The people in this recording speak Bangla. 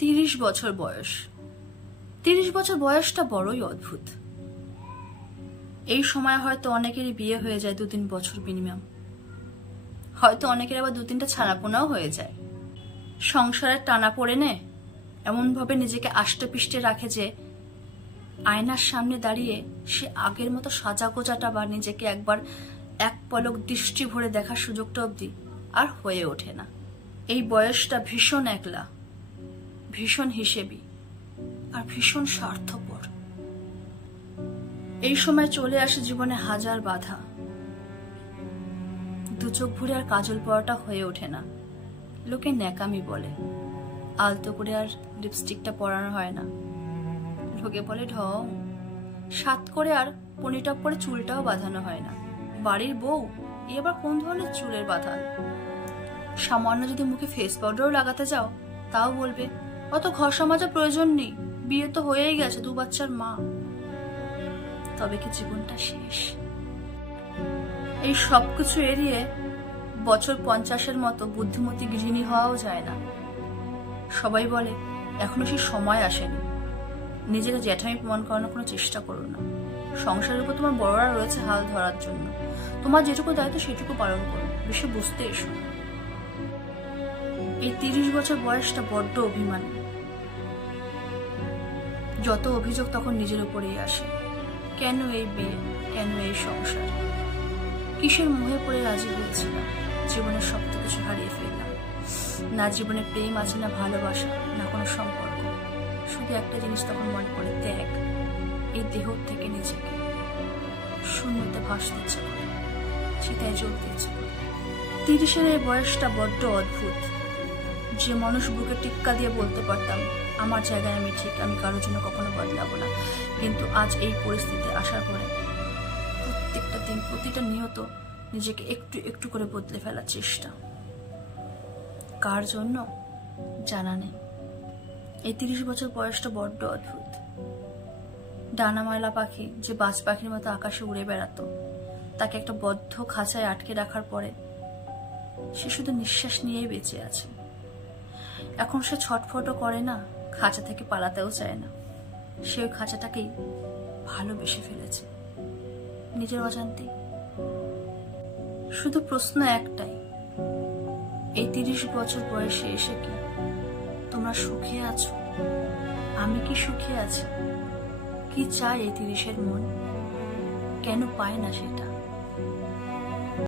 30 বছর বয়স। 30 বছর বয়সটা বড়ই অদ্ভুত। এই সময় হয়তো অনেকেরই বিয়ে হয়ে যায় 2-3 বছর মিনিমাম, হয়তো অনেকের আবার 2-3টা ছানাপোনাও হয়ে যায়। সংসারের টানা পড়ে নে এমন ভাবে নিজেকে আষ্টে পিষ্টে রাখে যে আয়নার সামনে দাঁড়িয়ে সে আগের মতো সাজা গোজাটা বা নিজেকে একবার এক পলক দৃষ্টি ভরে দেখার সুযোগটা অবধি আর হয়ে ওঠে না। এই বয়সটা ভীষণ একলা, ভীষণ হিসেবি আর ভীষণ স্বার্থপর। এই সময় চলে আসে জীবনে হাজার বাধা। দু চোখ ভরে আর কাজল পরাটা হয়ে ওঠে না, লোকে ন্যাকামি বলে। আলতো করে আর লিপস্টিকটা পরানো হয় না, লোকে বলে ঢং। সাত করে আর পনিটপ করে চুলটাও বাঁধানো হয় না, বাড়ির বউ এবার কোন ধরনের চুলের বাঁধান। সামান্য যদি মুখে ফেস পাউডারও লাগাতে যাও তাও বলবে অত ঘষা মাজা প্রয়োজন নেই, বিয়ে তো হয়েই গেছে, 2 বাচ্চার মা। তবে কি জীবনটা শেষ? এই সবকিছু এড়িয়ে বছর 50-এর মতো বুদ্ধিমতী গৃহিণী হওয়াও যায় না। সবাই বলে এখনো সে সময় আসেনি। নিজেকে জ্যাঠামি প্রমাণ করানোর কোনো চেষ্টা করো না। সংসারের উপর তোমার বড়রা রয়েছে হাল ধরার জন্য। তোমার যেটুকু দায়িত্ব সেটুকু পালন করো, বেশি বুঝতে এসো। এই 30 বছর বয়সটা বড্ড অভিমানী। যত অভিযোগ তখন নিজের উপরেই আসে। কেন এই বিয়ে, কেন এই সংসার? কিসের মোহে পড়ে রাজি হয়েছিলাম? জীবনের সবকিছু হারিয়ে ফেললাম। না জীবনে প্রেম আছে, না ভালোবাসা, না কোনো সম্পর্ক। শুধু একটা জিনিস তখন মনে পড়ে, ত্যাগ। এই দেহ থেকে নিজেকে শূন্যতে ভাসতে ইচ্ছে করে, চিতায় জ্বলতে ইচ্ছে করে। 30-এর এই বয়সটা বড্ড অদ্ভুত। যে মানুষ বুকে টিক্কা দিয়ে বলতে পারতাম আমার জায়গায় আমি ঠিক, আমি কারোর জন্য কখনো বদলাবো না, কিন্তু আজ এই পরিস্থিতি আসার পরে প্রত্যেকটা দিন, প্রতিটা নিয়ত নিজেকে একটু একটু করে বদলে ফেলার চেষ্টা। কার জন্য জানা নেই। এই 30 বছর বয়সটা বড্ড অদ্ভুত। ডানা ময়লা পাখি যে বাজ পাখির মতো আকাশে উড়ে বেড়াতো, তাকে একটা বদ্ধ খাঁচায় আটকে রাখার পরে সে শুধু নিঃশ্বাস নিয়েই বেঁচে আছে। এখন সে ছটফটও করে না, খাঁচা থেকে পালাতেও চায় না। সে ওই খাঁচাটাকেই ভালোবেসে ফেলেছে নিজের অজান্তেই। শুধু প্রশ্ন একটাই, এই 30 বছর বয়সে এসে কি তোমরা সুখে আছো? আমি কি সুখে আছি? কি চাই এই 30-এর মন? কেন পায় না সেটা?